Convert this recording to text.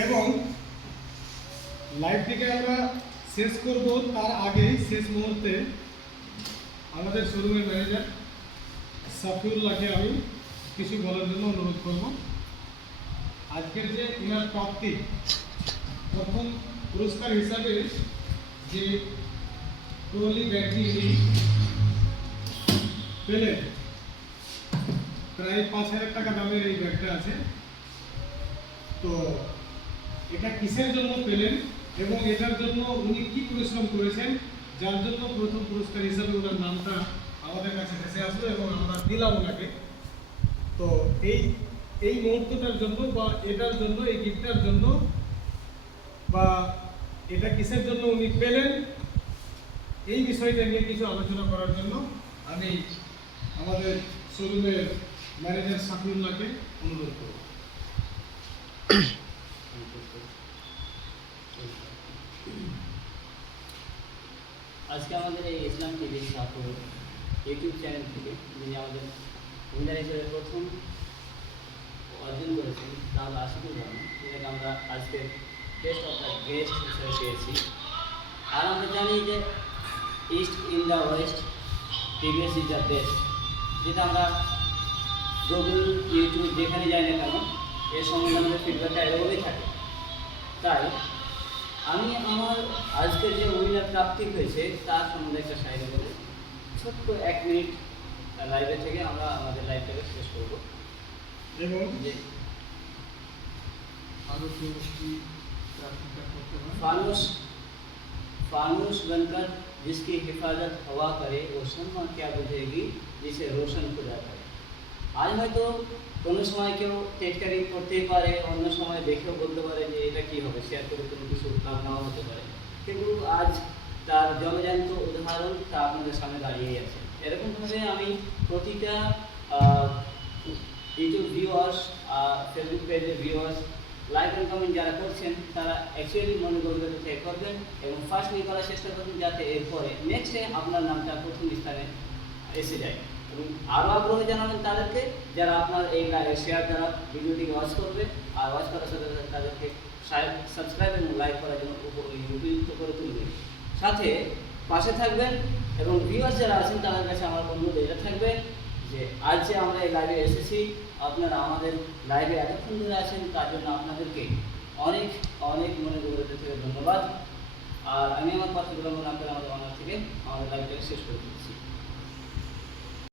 এবং লাইভটিকে আমরা শেষ করব তার আগেই শেষ মুহূর্তে আমাদের শোরুমের ম্যানেজার সাফিউল্লাহকে আমি কিছু বলার জন্য অনুরোধ করব। আজকের যে ইনার প্রাপ্তি প্রথম পুরস্কার হিসাবে যে ট্রলি ব্যাগটি পেলেন, প্রায় 5,000 টাকা দামের এই ব্যাগটা আছে। তো এটা কিসের জন্য পেলেন এবং এটার জন্য উনি কি পরিশ্রম করেছেন, যার জন্য প্রথম পুরস্কার হিসাবে ওনার নামটা আমাদের কাছে ভেসে আসলো এবং আমরা দিলাম ওনাকে। তো এই মুহূর্তটার জন্য বা এটার জন্য, এই গিফটটার জন্য বা এটা কিসের জন্য উনি পেলেন, এই বিষয়টা নিয়ে কিছু আলোচনা করার জন্য আমি আমাদের শোরুমের ম্যানেজার সাফিউল্লাহকে অনুরোধ করব। আজকে আমাদের এই ইসলাম টিভি সাপুর ইউটিউব চ্যানেল থেকে যিনি আমাদের উইনার হিসেবে প্রথম অর্জন করেছেন তা হল আশিকুর রহমান, যেটাকে আমরা আজকে বেস্ট অফ দ্য গেস্ট হিসেবে পেয়েছি। আর আমরা জানি যে east in the West TVS is the best, যেটা আমরা গুগল ইউটিউব যেখানে যাই না কেন এর সম্বন্ধে আমাদের ফিডব্যাকটা এরকমই থাকে। তাই আমি আমার আজকের যে উইনার প্রাপ্তি হয়েছে তার সম্বন্ধে একটা শায়রি বলে ছোট্ট 1 মিনিট লাইভে থেকে আমরা আমাদের লাইভটাকে শেষ করবো। এবং যে फानुस फानुस बनकर जिसकी हिफाजत हवा करे वो शम्मा क्या बुझेगी जिसे रोशन खुदा करे। আজ হয়তো কোনো সময় কেউ টেটকারি করতেই পারে, অন্য সময় দেখেও বলতে পারে যে এটা কী হবে, শেয়ার করে কোনো কিছু লাভ নাও হতে পারে, কিন্তু আজ তার জলজান্ত উদাহরণ তা আপনাদের সামনে দাঁড়িয়েই আছে। এরকমভাবে আমি প্রতিটা ইউটিউব ভিউয়ার্স, ফেসবুক পেজের ভিউয়ার্স, লাইক অ্যান্ড কমেন্ট যারা করছেন তারা অ্যাকচুয়ালি মনে গভীরতা থেকে করবেন এবং ফার্স্ট নিয়ে করার চেষ্টা করবেন যাতে এরপরে নেক্সটে আপনার নামটা প্রথম স্থানে এসে যায়। এবং আরও আগ্রহী জানাবেন তাদেরকে যারা আপনার এই শেয়ার দ্বারা ভিডিওটিকে ওয়াচ করবে, আর ওয়াচ করার সাথে সাথে তাদেরকে সাবস্ক্রাইব এবং লাইক করার জন্য উপযুক্ত করে তুলবে। সাথে পাশে থাকবেন এবং ভিউয়ার্স যারা আছেন তাদের কাছে আমার অনুরোধ এটা থাকবে যে আজ যে আমরা এই লাইভে এসেছি, আপনারা আমাদের লাইভে এতক্ষণ ধরে আছেন তার জন্য আপনাদেরকে অনেক অনেক মনে গভীরতা থেকে ধন্যবাদ। আর আমি আমার কথাগুলো মনে আপনারা আমাদের অনার থেকে আমাদের লাইভটাকে শেষ করে দিচ্ছি।